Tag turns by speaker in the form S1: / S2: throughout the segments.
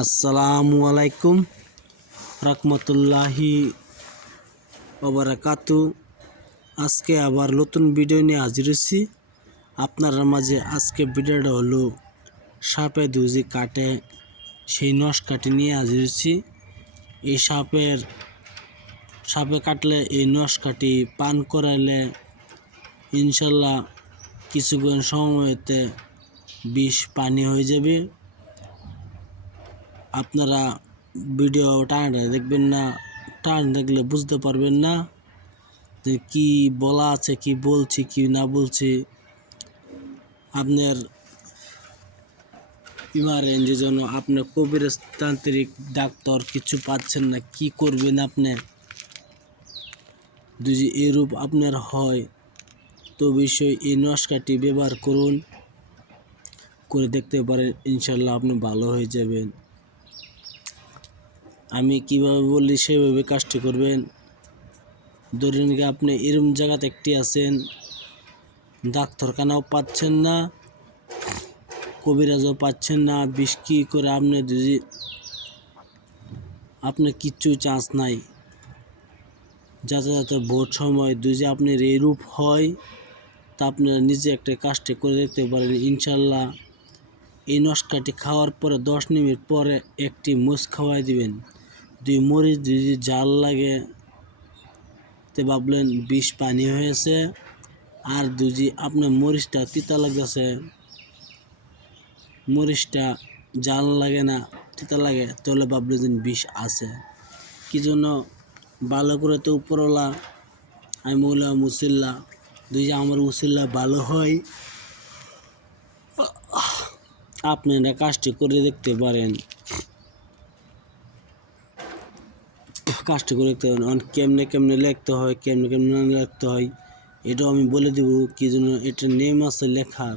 S1: আসসালামু আলাইকুম রহমতুল্লাহি ওবরাকাতু আজকে আবার নতুন ভিডিও নিয়ে হাজির হয়েছি। আপনার মাঝে আজকে ভিডিওটা হলো সাপে দুজি কাটে, সেই নস কাটি নিয়ে হাজির হয়েছি। এই সাপের, সাপে কাটলে এই নস কাটি পান করাইলে ইনশাল্লাহ কিছুক্ষণ সময়তে বিষ পানি হয়ে যাবে। আপনারা ভিডিও টানা দেখবেন না, টান দেখলে বুঝতে পারবেন না যে কি বলা আছে, কি বলছি, কি না বলছি। আপনার ইমার্জেন্সির জন্য আপনার কবিরস্তান্ত্রিক ডাক্তার কিছু পাচ্ছেন না, কি করবেন আপনি? যদি এরূপ আপনার হয়, তো বিষয় এই নস্কাটি ব্যবহার করুন, করে দেখতে পারেন, ইনশাল্লাহ আপনি ভালো হয়ে যাবেন। আমি কীভাবে বললি সেভাবে কাজটি করবেন? ধরেন কি আপনি এরম জায়গাতে একটি আছেন, ডাক্তারখানাও পাচ্ছেন না, কবিরাজও পাচ্ছেন না, বিষ কি করে আপনি যদি আপনার কিচ্ছু চান্স নাই। যাতে যাতে ভোট সময় যদি আপনার এরূপ হয়, তা আপনারা নিজে একটা কাজটি করে দেখতে পারেন, ইনশাল্লাহ। এই নস্কাটি খাওয়ার পরে দশ মিনিট পরে একটি মুস খাওয়াই দিবেন। দুই মরিচ যদি জাল লাগে, তে ভাবলেন বিষ পানি হয়েছে। আর দুজি আপনার মরিচটা তিতা লাগতেছে, মরিচটা জাল লাগে না, তিতা লাগে, তাহলে ভাবলেন যে বিষ আছে। কি জন্য? ভালো করে তো উপরওয়ালা, আমি বললাম মুসিল্লা দুই আমার মুসিল্লা ভালো হয় আপনারা কাজটি করে দেখতে পারেন। কাজটি করে পারেন অন কেমনে কেমনে লিখতে হয়, কেমনে কেমনে লিখতে হয়, এটাও আমি বলে দেব কি জন্য এটা নেম আছে লেখার।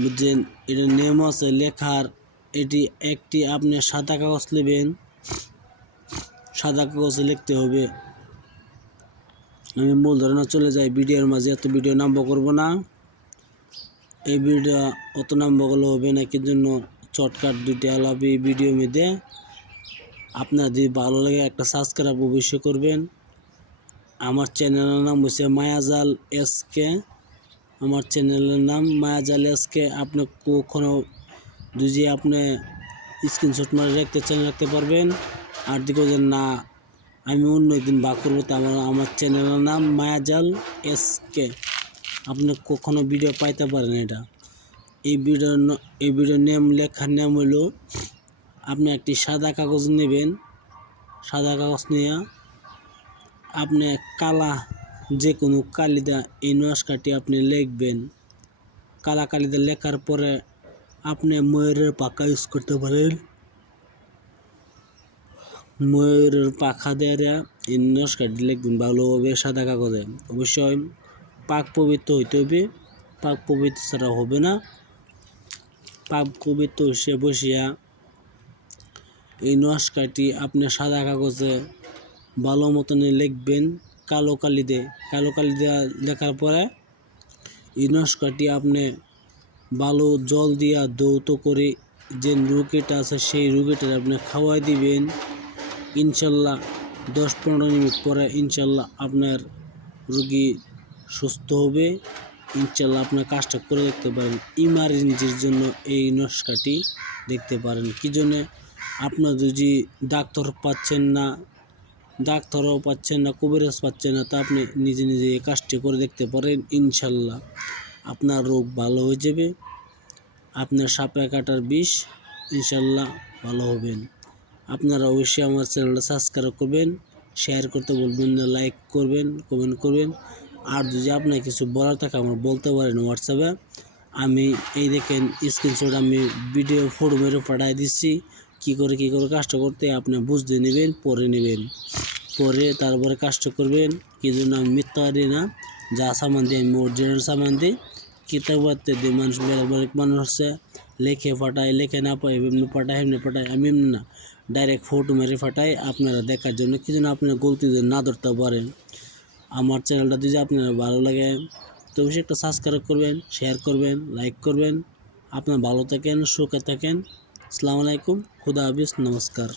S1: বুঝছেন? এটা নেম আছে লেখার। এটি একটি আপনি সাদা কাগজ নেবেন সাদা কাগজে লিখতে হবে। আমি মূল ধারণা চলে যাই ভিডিওর মাঝে, এত ভিডিও নাম্বার করব না। এই ভিডিও অত নাম্বার করলে হবে না, কি জন্য? চটকাট দুইটা আলাপি ভিডিও মধ্যে। আপনার যদি ভালো লাগে একটা সাবস্ক্রাইব অবশ্যই করবেন। আমার চ্যানেলের নাম হচ্ছে মায়াজাল এসকে আমার চ্যানেলের নাম মায়াজাল এসকে আপনি কখনো যদি আপনি স্ক্রিনশট মারে রাখতে চান, রাখতে পারবেন। আর দিকে যে না, আমি অন্য একদিন বা করব, তো আমার আমার চ্যানেলের নাম মায়াজাল এসকে আপনি কখনো ভিডিও পাইতে পারেন এটা। এই ভিডিও এই ভিডিও নেম, লেখার নাম হলো আপনি একটি সাদা কাগজ নেবেন, সাদা কাগজ নিয়ে আপনি কালা যে কোনো কালিদা এই নস্কাটি আপনি লিখবেন। কালা কালিদা লেখার পরে আপনি ময়ূরের পাখা ইউজ করতে পারেন। ময়ূরের পাখা দেওয়া এই নস্কাটি লিখবেন ভালোভাবে সাদা কাগজে। অবশ্যই পাক পবিত্র হইতে হবে, পাক পবিত্র ছাড়া হবে না। পাক পবিত্র সে বসিয়া এই নস্কাটি আপনি সাদা কাগজে ভালো মতনে লিখবেন, কালো কালি দিয়ে কালো কালি দিয়ে লেখার পরে এই নস্কাটি আপনি ভালো জল দিয়া দৌত করে যে রুগীটা আছে সেই রুগীটা আপনি খাওয়াই দিবেন। ইনশাল্লাহ দশ পনেরো মিনিট পরে ইনশাল্লাহ আপনার রুগী সুস্থ হবে। ইনশাল্লাহ আপনার কাজটা করে দেখতে পারেন। ইমার্জেন্সির জন্য এই নস্কাটি দেখতে পারেন। কি জন্যে? আপনার যদি ডাক্তার পাচ্ছেন না, ডাক্তারও পাচ্ছেন না, কবিরাজ পাচ্ছেন না, তা আপনি নিজে নিজে এই কাজটি করে দেখতে পারেন, ইনশাল্লাহ। আপনার রোগ ভালো হয়ে যাবে, আপনার সাপে কাটার বিষ, ইনশাল্লাহ ভালো হবেন। আপনারা অবশ্যই আমার চ্যানেলটা সাবস্ক্রাইব করবেন শেয়ার করতে বলবেন না লাইক করবেন কমেন্ট করবেন। আর যদি আপনার কিছু বলার থাকে আমার বলতে পারেন হোয়াটসঅ্যাপে আমি এই দেখেন স্ক্রিনশট আমি ভিডিও ফটো মেরে পাঠাই দিচ্ছি। কি করে কি করে কাজটা করতে আপনি বুঝতে নেবেন পরে নেবেন। পরে তারপরে কাজটা করবেন, কি জন্য আমি মিথ্যা দিই না, যা সামান দিই আমি অরিজিনাল সামান দিই কিতাবাতে দিই মানুষ বেড়ে মানুষ হচ্ছে লেখে ফাটায় লেখে না পাই এমনি পাঠায় এমনি পাঠায়, আমি এমনি না। ডাইরেক্ট ফটো মেরে ফাটাই আপনারা দেখার জন্য কি জন্য আপনারা গলতি না ধরতে পারেন আমার চ্যানেলটা যদি আপনার ভালো লাগে, তো অবশ্যই একটা সাবস্ক্রাইব করবেন শেয়ার করবেন লাইক করবেন। আপনার ভালো থাকেন, সুখে থাকেন। আসসালামু আলাইকুম খুদা হাফিজ নমস্কার।